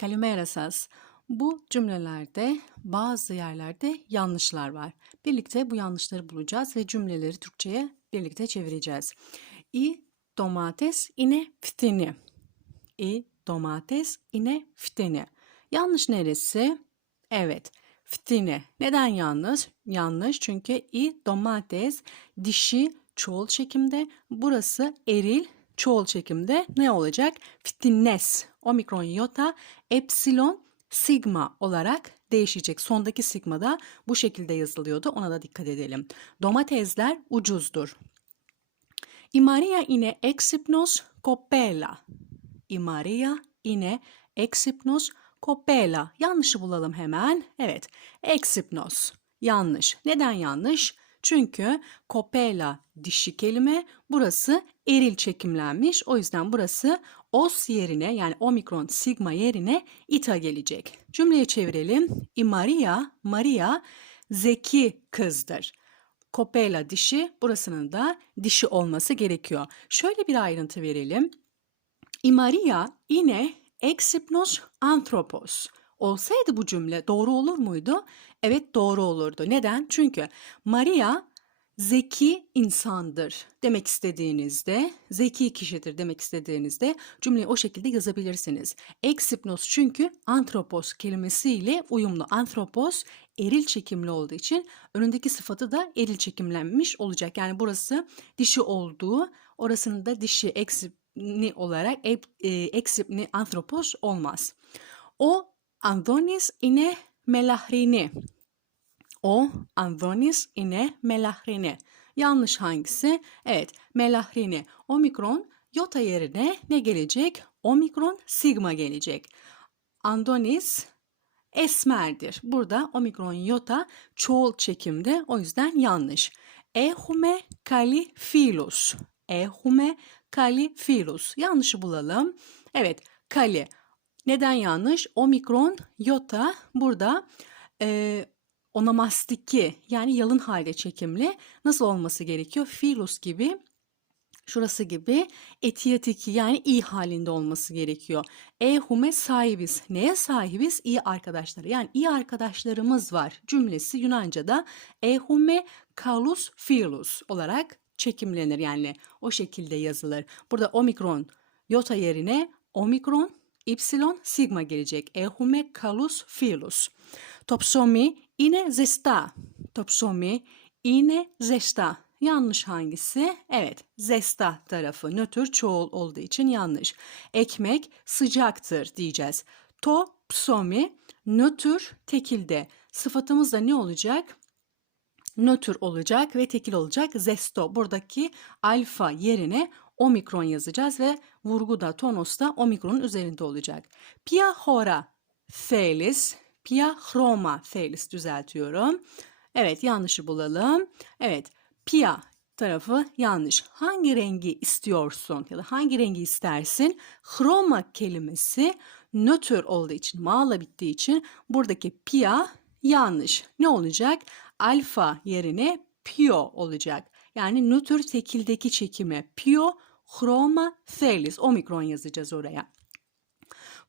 Kalimera σας. Bu cümlelerde bazı yerlerde yanlışlar var. Birlikte bu yanlışları bulacağız ve cümleleri Türkçe'ye birlikte çevireceğiz. I domates ine ftini. I domates ine ftini. Yanlış neresi? Evet. Ftini. Neden yanlış? Yanlış çünkü i domates dişi çoğul çekimde. Burası eril çoğul çekimde ne olacak? Ftines. Omikron yota epsilon sigma olarak değişecek. Sondaki sigma da bu şekilde yazılıyordu. Ona da dikkat edelim. Domatesler ucuzdur. Η Μαρία είναι έξυπνος κοπέλα. Η Maria είναι έξυπνος κοπέλα. Yanlışı bulalım hemen. Evet. Έξυπνος. Yanlış. Neden yanlış? Çünkü kopela dişi kelime. Burası eril çekimlenmiş. O yüzden burası os yerine yani omikron sigma yerine ita gelecek. Cümleyi çevirelim. I Maria, Maria zeki kızdır. Kopela dişi, burasının da dişi olması gerekiyor. Şöyle bir ayrıntı verelim. I Maria yine exipnos anthropos. Olsaydı bu cümle doğru olur muydu? Evet doğru olurdu. Neden? Çünkü Maria zeki insandır demek istediğinizde, zeki kişidir demek istediğinizde cümleyi o şekilde yazabilirsiniz. Eksipnos çünkü antropos kelimesiyle uyumlu. Antropos eril çekimli olduğu için önündeki sıfatı da eril çekimlenmiş olacak. Yani burası dişi olduğu, orasının da dişi eksipni olarak e, eksipni antropos olmaz. O Andonis ine Melahrini. O Andonis ine melahrini. Yanlış hangisi? Evet, melahrini. Omikron yota yerine ne gelecek? Omikron sigma gelecek. Andonis esmerdir. Burada omikron yota çoğul çekimde o yüzden yanlış. Ehume kalifilus. Ehume kalifilus. Yanlışı bulalım. Evet, kali neden yanlış? Omikron yota burada e, onomastiki yani yalın halde çekimli nasıl olması gerekiyor? Filus gibi şurası gibi etiyatiki yani iyi halinde olması gerekiyor. Ehume sahibiz. Neye sahibiz? İyi arkadaşları. Yani iyi arkadaşlarımız var cümlesi Yunanca'da ehume kalus filus olarak çekimlenir. Yani o şekilde yazılır. Burada omikron yota yerine omikron ypsilon sigma gelecek. Ehume kalus filus. Το ψωμί είναι ζεστά. Το ψωμί είναι ζεστά. Yanlış hangisi? Evet, zesta tarafı nötr çoğul olduğu için yanlış. Ekmek sıcaktır diyeceğiz. To psomi nötr tekilde. Sıfatımız da ne olacak? Nötr olacak ve tekil olacak. Zesto buradaki alfa yerine omikron yazacağız ve vurgu da tonos da omikronun üzerinde olacak. Pia hora felis Pia chroma felis düzeltiyorum. Evet yanlışı bulalım. Evet pia tarafı yanlış. Hangi rengi istiyorsun ya da hangi rengi istersin? Chroma kelimesi nötr olduğu için, ma'la bittiği için buradaki pia yanlış. Ne olacak? Alfa yerine pio olacak. Yani nötr tekildeki çekimi pio chroma felis omikron yazacağız oraya.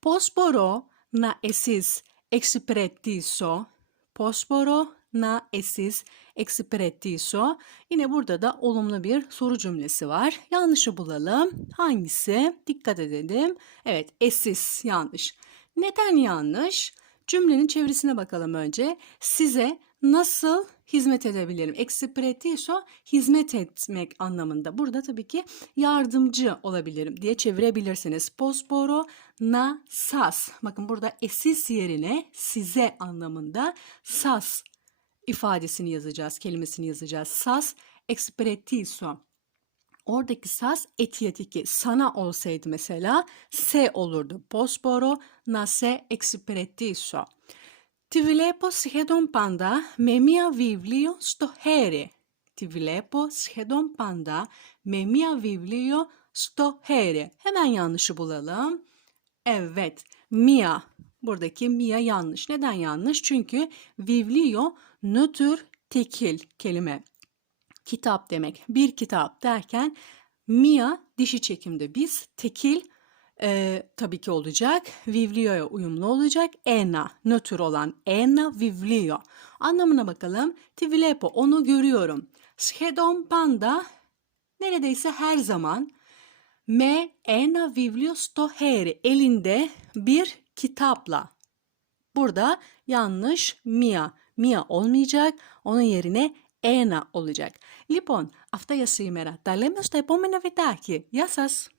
Posporo na esis εξυπηρετήσω. Πώς μπορώ να εσείς εξυπηρετήσω. Yine burada da olumlu bir soru cümlesi var. Yanlışı bulalım. Hangisi? Dikkat edelim. Evet, esis yanlış. Neden yanlış? Cümlenin çevirisine bakalım önce. Size nasıl hizmet edebilirim? Expretiso hizmet etmek anlamında. Burada tabii ki yardımcı olabilirim diye çevirebilirsiniz. Posporo na sas. Bakın burada esis yerine size anlamında sas ifadesini yazacağız, kelimesini yazacağız. Sas expretiso. Oradaki sas etiyatiki sana olsaydı mesela se olurdu. Posporo na se expretiso. Τη βλέπω σχεδόν πάντα με μία βιβλίο στο χέρι. Τη βλέπω σχεδόν πάντα με μία βιβλίο στο χέρι. Hemen yanlışı bulalım. Evet, mia. Buradaki mia yanlış. Neden yanlış? Çünkü viβλio nötr tekil kelime. Kitap demek. Bir kitap derken mia dişi çekimde biz tekil Ee, tabii ki olacak. Βιβλio'ya uyumlu olacak. Ένα, nötr olan ένα βιβλίο. Anlamına bakalım. Ti βλέπω, onu görüyorum. Σχεδόν πάντα, neredeyse her zaman. Με ένα βιβλίο στο χέρι, elinde bir kitapla. Burada yanlış Mia. Mia olmayacak. Onun yerine ένα olacak. Λοιπόν, αυτά για σήμερα. Τα λέμε στο επόμενο βιντεάκι. Γεια σας!